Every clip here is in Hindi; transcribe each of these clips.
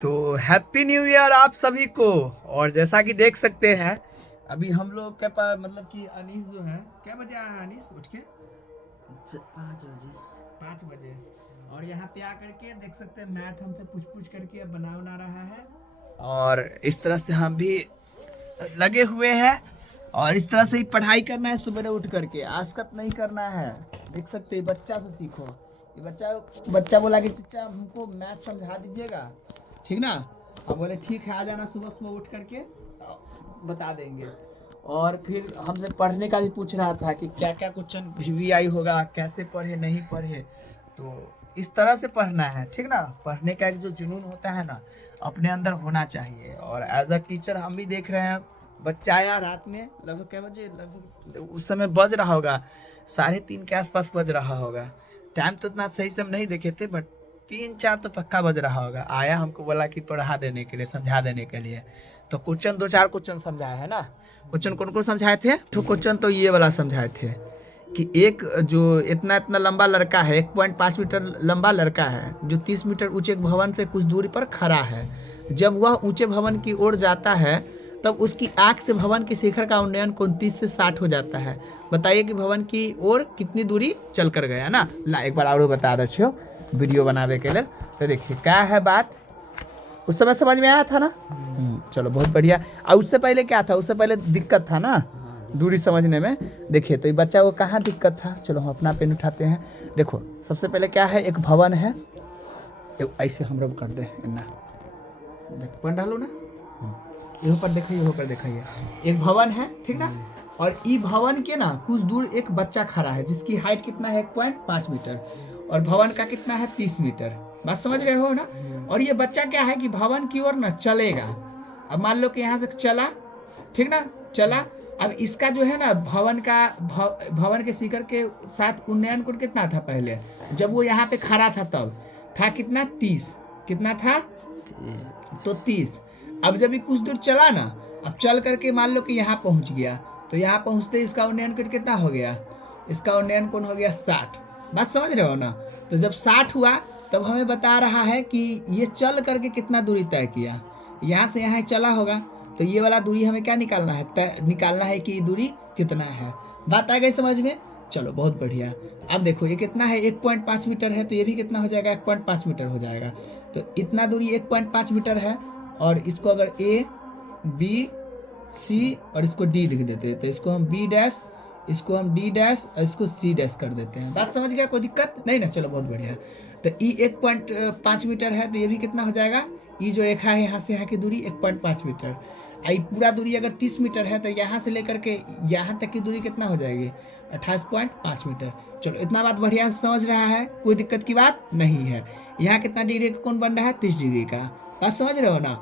तो हैप्पी न्यू ईयर आप सभी को। और जैसा कि देख सकते हैं अभी हम लोग के पास मतलब कि अनीस जो है, क्या बजे आया है अनीस उठ के? 5 बजे। 5 बजे। और यहाँ पे आकर के देख सकते हैं मैट हमसे पूछ पूछ करके बना रहा है। और इस तरह से हम भी लगे हुए हैं और इस तरह से ही पढ़ाई करना है। सुबह उठ करके आसकत नहीं करना है। देख सकते हैं बच्चा से सीखो। ये बच्चा बच्चा बोला कि चचा हमको मैथ समझा दीजिएगा, ठीक ना? हम बोले ठीक है, आ जाना सुबह सुबह उठ करके बता देंगे। और फिर हमसे पढ़ने का भी पूछ रहा था कि क्या क्या क्वेश्चन वीवीआई होगा, कैसे पढ़े नहीं पढ़े। तो इस तरह से पढ़ना है, ठीक ना? पढ़ने का एक जो जुनून होता है ना, अपने अंदर होना चाहिए। और एज अ टीचर हम भी देख रहे हैं बच्चा आया रात में लगभग क्या बजे, लगभग उस समय बज रहा होगा 3:30 के आसपास बज रहा होगा। टाइम तो इतना सही से हम नहीं देखे थे, बट 3-4 तो पक्का बज रहा होगा। आया हमको बोला कि पढ़ा देने के लिए, समझा देने के लिए। तो क्वेश्चन 2-4 क्वेश्चन समझाया है ना। क्वेश्चन कौन कौन समझाए थे? तो क्वेश्चन तो ये वाला समझाए थे कि एक जो इतना इतना लंबा लड़का है, 1.5 मीटर लंबा लड़का है, जो 30 मीटर ऊंचे एक भवन से कुछ दूरी पर खड़ा है। जब वह ऊंचे भवन की ओर जाता है तब उसकी आंख से भवन के शिखर का उन्नयन कोण 30 से 60 हो जाता है। बताइए कि भवन की ओर कितनी दूरी चल कर गया ना। ला एक बार और बता दो छो वीडियो बनावे के लिए। तो देखिए क्या है बात, उस समय समझ में आया था ना? चलो बहुत बढ़िया। और उससे पहले क्या था? उससे पहले दिक्कत था ना दूरी समझने में। देखिए तो ये बच्चा को कहाँ दिक्कत था, चलो हम अपना पेन उठाते हैं। देखो सबसे पहले क्या है, एक भवन है। ऐसे हम रब कर दे ना, देख पढ़ डालो ना। यहाँ पर देखिए, यहाँ पर देखिए एक भवन है, ठीक ना? और ई भवन के ना कुछ दूर एक बच्चा खड़ा है जिसकी हाइट कितना है, 1.5 मीटर। और भवन का कितना है, 30 मीटर। बात समझ रहे हो ना? और ये बच्चा क्या है कि भवन की ओर ना चलेगा। अब मान लो कि यहाँ से चला, ठीक ना? चला। अब इसका जो है ना भवन का भवन के शिखर के साथ उन्नयन कोण कितना था पहले, जब वो यहाँ पे खड़ा था तब था कितना, 30। कितना था? तो 30। अब जब ये कुछ दूर चला ना, अब चल करके मान लो कि यहाँ पहुँच गया, तो यहाँ पहुँचते इसका उन्नयन कोण कितना हो गया? इसका उन्नयन कोण हो गया 60। बात समझ रहे हो ना? तो जब 60 हुआ तब हमें बता रहा है कि ये चल करके कितना दूरी तय किया। यहाँ से यहाँ चला होगा, तो ये वाला दूरी हमें क्या निकालना है, निकालना है कि दूरी कितना है। बात आ गई समझ में? चलो बहुत बढ़िया। अब देखो ये कितना है, 1.5 मीटर है, तो ये भी कितना हो जाएगा, 1.5 मीटर हो जाएगा। तो इतना दूरी 1.5 मीटर है। और इसको अगर ए बी सी और इसको डी लिख देते हैं, तो इसको हम बी डैश, इसको हम डी डैश और इसको सी डैश कर देते हैं। बात समझ गया? कोई दिक्कत नहीं ना? चलो बहुत बढ़िया। तो ई 1.5 मीटर है, तो ये भी कितना हो जाएगा, ई जो रेखा है यहाँ से यहाँ की दूरी 1.5 मीटर। आई पूरा दूरी अगर 30 मीटर है, तो यहाँ से लेकर के यहाँ तक की दूरी कितना हो जाएगी, 28.5 मीटर। चलो इतना बात बढ़िया से समझ रहा है, कोई दिक्कत की बात नहीं है। यहाँ कितना डिग्री का कोण बन रहा है, 30 डिग्री का। बात समझ रहे हो ना?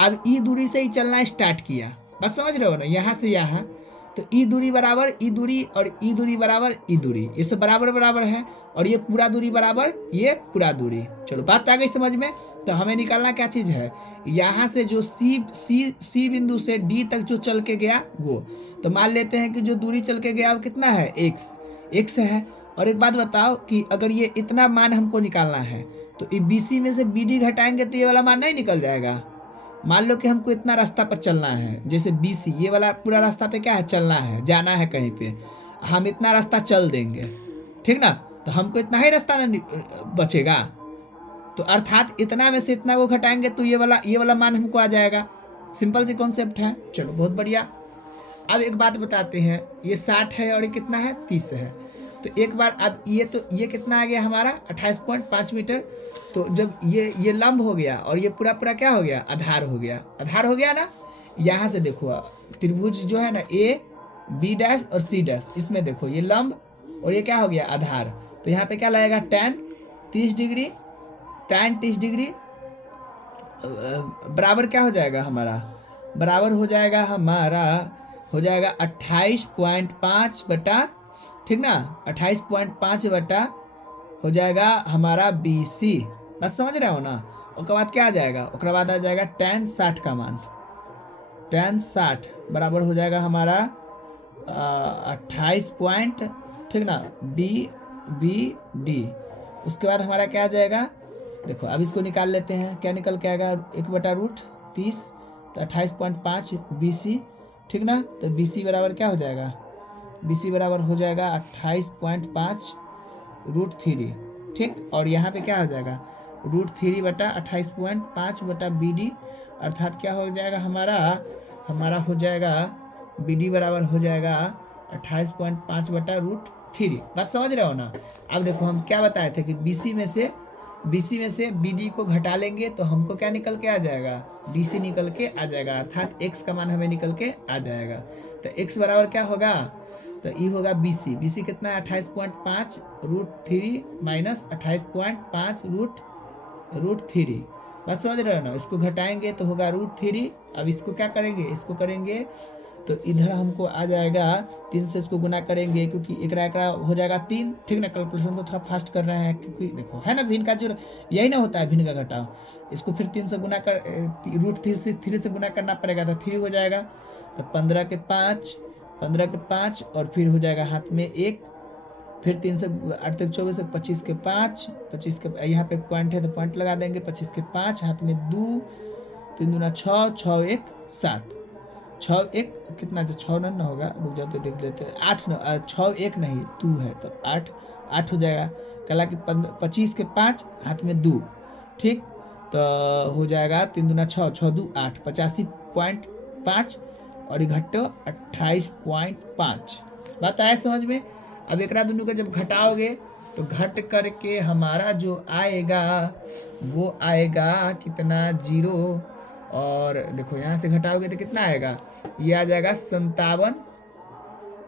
अब ई दूरी से ही चलना स्टार्ट किया। बस समझ रहे हो ना? यहाँ से यहाँ, तो ई दूरी बराबर ई दूरी और ई दूरी बराबर ई दूरी, ये सब बराबर बराबर है। और ये पूरा दूरी बराबर ये पूरा दूरी। चलो बात आ गई समझ में? तो हमें निकालना क्या चीज़ है, यहाँ से जो सी बिंदु से डी तक जो चल के गया वो, तो मान लेते हैं कि जो दूरी चल के गया वो कितना है, एक्स है। और एक बात बताओ कि अगर ये इतना मान हमको निकालना है, तो बी सी में से बी डी घटाएंगे तो ये वाला मान नहीं निकल जाएगा। मान लो कि हमको इतना रास्ता पर चलना है, जैसे BC ये वाला पूरा रास्ता पे क्या है, चलना है, जाना है कहीं पे, हम इतना रास्ता चल देंगे, ठीक ना? तो हमको इतना ही रास्ता ना बचेगा। तो अर्थात इतना में से इतना को घटाएंगे तो ये वाला मान हमको आ जाएगा। सिंपल सी कॉन्सेप्ट है। चलो बहुत बढ़िया। अब एक बात बताते हैं, ये 60 है और ये कितना है, 30 है। तो एक बार अब ये कितना आ गया हमारा, 28.5 मीटर। तो जब ये लंब हो गया और ये पूरा पूरा क्या हो गया, आधार हो गया। आधार हो गया ना? यहाँ से देखो त्रिभुज जो है ना, ए बी डैश और सी डैश, इसमें देखो ये लंब और ये क्या हो गया, आधार। तो यहाँ पे क्या लगेगा, tan 30 डिग्री, tan 30 डिग्री बराबर क्या हो जाएगा हमारा, बराबर हो जाएगा हमारा, हो जाएगा 28.5 बटा, ठीक ना, 28.5 बटा हो जाएगा हमारा BC। बस समझ रहे हो ना? उसके बाद क्या आ जाएगा, उसके बाद आ जाएगा tan 60 का मान। tan 60 बराबर हो जाएगा हमारा 28 ठीक ना, B B D। उसके बाद हमारा क्या आ जाएगा, देखो अब इसको निकाल लेते हैं, क्या निकल के आएगा 1/√30 तो 28.5 BC, ठीक ना। तो BC बराबर क्या हो जाएगा, BC बराबर हो जाएगा 28.5√3, ठीक। और यहाँ पे क्या हो जाएगा √3/28.5/BD, अर्थात क्या हो जाएगा हमारा हो जाएगा BD बराबर हो जाएगा 28.5/√3। बात समझ रहे हो ना। अब देखो हम क्या बताए थे कि BC में से BD को घटा लेंगे तो हमको क्या निकल के आ जाएगा, DC निकल के आ जाएगा, अर्थात x का मान हमें निकल के आ जाएगा। तो x बराबर क्या होगा, तो ये होगा BC कितना है 28.5√3 माइनस 28.5√3। बस समझ रहे हो ना। इसको घटाएंगे तो होगा √3। अब इसको क्या करेंगे, इसको करेंगे तो इधर हमको आ जाएगा 3 से इसको गुना करेंगे, क्योंकि एकरा हो जाएगा 3, ठीक ना। कैलकुलेशन को थोड़ा फास्ट कर रहे हैं, क्योंकि देखो है ना भिन्न का जो यही ना होता है, भिन्न का घटाव। इसको फिर 3 से गुना कर √3 से गुना करना पड़ेगा, तो 3 हो जाएगा। तो 15 के 5 और फिर हो जाएगा हाथ में 1, फिर 3 से 8 तक 24, 25 के 5, 25 के यहाँ पे पॉइंट है तो पॉइंट लगा देंगे, 25 के 5, हाथ में 2, 3 दूना 6, 6 1 7, 6 1 कितना, 6 ना होगा, रुक जाओ तो देख लेते हैं, 8 6 1 नहीं 2 है तो 8 हो जाएगा। कला कि 25 के 5, हाथ में 2, ठीक। तो हो जाएगा 3 दूना 6, 6 2 8, 85.5 और घट्टो 28.5। बात आया समझ में। अब एक दोनों का जब घटाओगे तो घट करके हमारा जो आएगा वो आएगा कितना 0, और देखो यहाँ से घटाओगे तो कितना आएगा, ये आ जाएगा 57,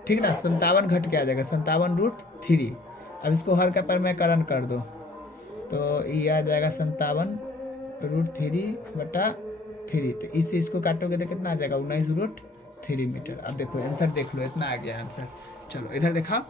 ठीक ना। 57 घट के आ जाएगा 57√3। अब इसको हर का परमेकरण कर दो तो ये आ जाएगा 57√3/3। तो इससे इसको काटोगे तो कितना आ जाएगा 19√3 मीटर। अब देखो आंसर देख लो, इतना आ गया आंसर। चलो इधर देखा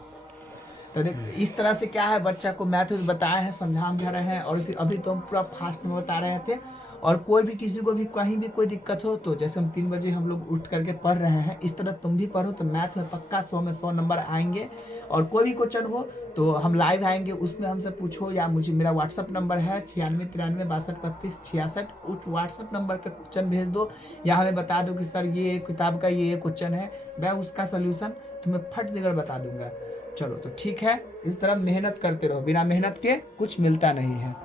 तो देख इस तरह से क्या है, बच्चा को मैथ बताए हैं, समझा रहे हैं, और फिर अभी तो हम पूरा फास्ट में बता रहे थे। और कोई भी किसी को भी कहीं भी कोई दिक्कत हो तो जैसे हम 3 बजे हम लोग उठ करके पढ़ रहे हैं, इस तरह तुम भी पढ़ो तो मैथ में पक्का 100 में 100 नंबर आएंगे। और कोई भी क्वेश्चन हो तो हम लाइव आएंगे, उसमें हमसे पूछो, या मुझे मेरा व्हाट्सअप नंबर है 9693 623266। उस व्हाट्सअप नंबर पर क्वेश्चन भेज दो, या हमें बता दो कि सर ये किताब का ये क्वेश्चन है, मैं उसका सोल्यूशन तुम्हें फट देकर बता दूंगा। चलो तो ठीक है, इस तरह मेहनत करते रहो, बिना मेहनत के कुछ मिलता नहीं है।